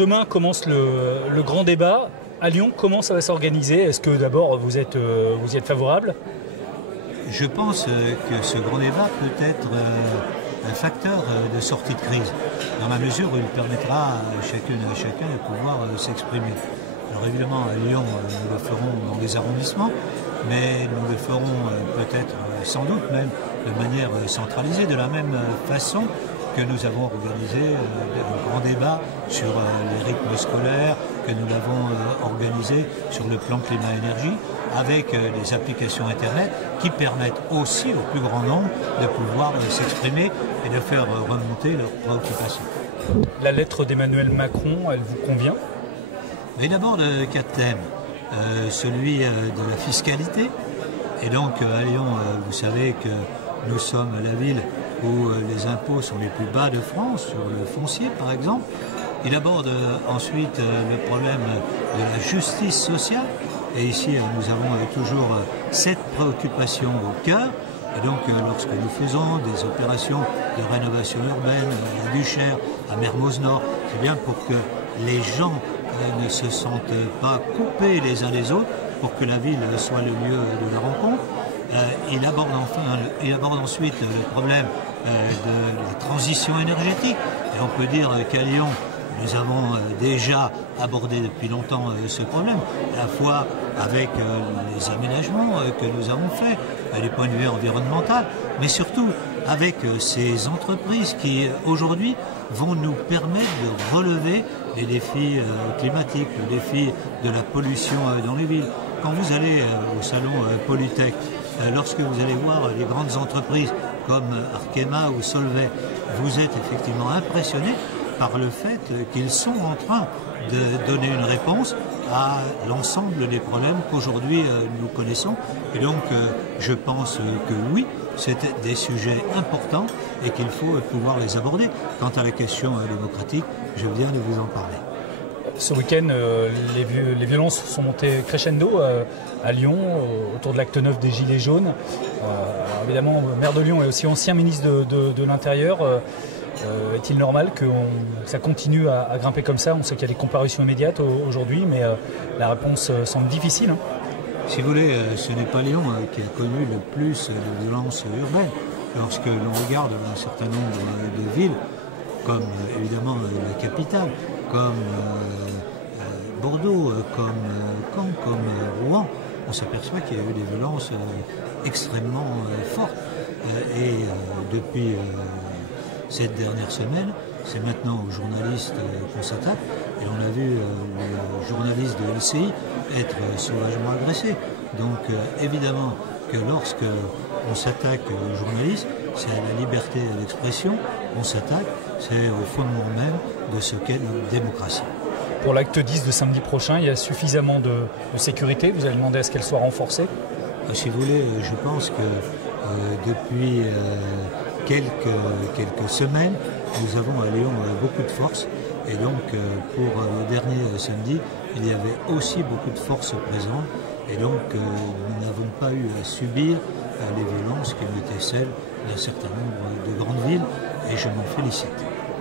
demain commence le grand débat. À Lyon, comment ça va s'organiser? Est-ce que d'abord vous y êtes favorable? Je pense que ce grand débat peut être un facteur de sortie de crise, dans la mesure où il permettra à chacune et à chacun de pouvoir s'exprimer. Alors évidemment, à Lyon, nous le ferons dans les arrondissements, mais nous le ferons peut-être, sans doute même, de manière centralisée, de la même façon que nous avons organisé un grand débat sur les rythmes scolaires, que nous l'avons organisé sur le plan climat-énergie, avec des applications Internet qui permettent aussi au plus grand nombre de pouvoir s'exprimer et de faire remonter leurs préoccupations. La lettre d'Emmanuel Macron, elle vous convient? Mais d'abord de 4 thèmes. Celui de la fiscalité. Et donc à Lyon, vous savez que nous sommes la ville où les impôts sont les plus bas de France, sur le foncier par exemple. Il aborde ensuite le problème de la justice sociale. Et ici, nous avons toujours cette préoccupation au cœur. Et donc, lorsque nous faisons des opérations de rénovation urbaine à Duchère, à Mermoz Nord, c'est bien pour que les gens ne se sentent pas coupés les uns des autres, pour que la ville soit le lieu de la rencontre. Il aborde ensuite le problème de la transition énergétique. Et on peut dire qu'à Lyon, nous avons déjà abordé depuis longtemps ce problème, à la fois avec les aménagements que nous avons faits du point de vue environnemental, mais surtout avec ces entreprises qui aujourd'hui vont nous permettre de relever les défis climatiques, le défi de la pollution dans les villes. Quand vous allez au salon Polytech, lorsque vous allez voir les grandes entreprises comme Arkema ou Solvay, vous êtes effectivement impressionné par le fait qu'ils sont en train de donner une réponse à l'ensemble des problèmes qu'aujourd'hui nous connaissons. Et donc je pense que oui, c'est des sujets importants et qu'il faut pouvoir les aborder. Quant à la question démocratique, je viens de vous en parler. Ce week-end, les violences sont montées crescendo à Lyon, autour de l'acte 9 des Gilets jaunes. Alors évidemment, le maire de Lyon est aussi ancien ministre de l'Intérieur. Est-il normal que ça continue à grimper comme ça? On sait qu'il y a des comparutions immédiates aujourd'hui, mais la réponse semble difficile. Si vous voulez, ce n'est pas Lyon qui a connu le plus de violences urbaines. Lorsque l'on regarde un certain nombre de villes, comme évidemment la capitale, comme Bordeaux, comme Caen, comme Rouen, on s'aperçoit qu'il y a eu des violences extrêmement fortes. Et depuis cette dernière semaine, c'est maintenant aux journalistes qu'on s'attaque. Et on a vu le journaliste de LCI être sauvagement agressé. Donc évidemment que lorsque on s'attaque aux journalistes, c'est à la liberté d'expression, on s'attaque, c'est au fondement même de ce qu'est notre démocratie. Pour l'acte 10 de samedi prochain, il y a suffisamment de sécurité? Vous allez demander à ce qu'elle soit renforcée? Si vous voulez, je pense que depuis quelques semaines, nous avons à Lyon beaucoup de force. Et donc, pour le dernier samedi, il y avait aussi beaucoup de forces présentes. Et donc, nous n'avons pas eu à subir les violences qui étaient celles d'un certain nombre de grandes villes. Et je m'en félicite.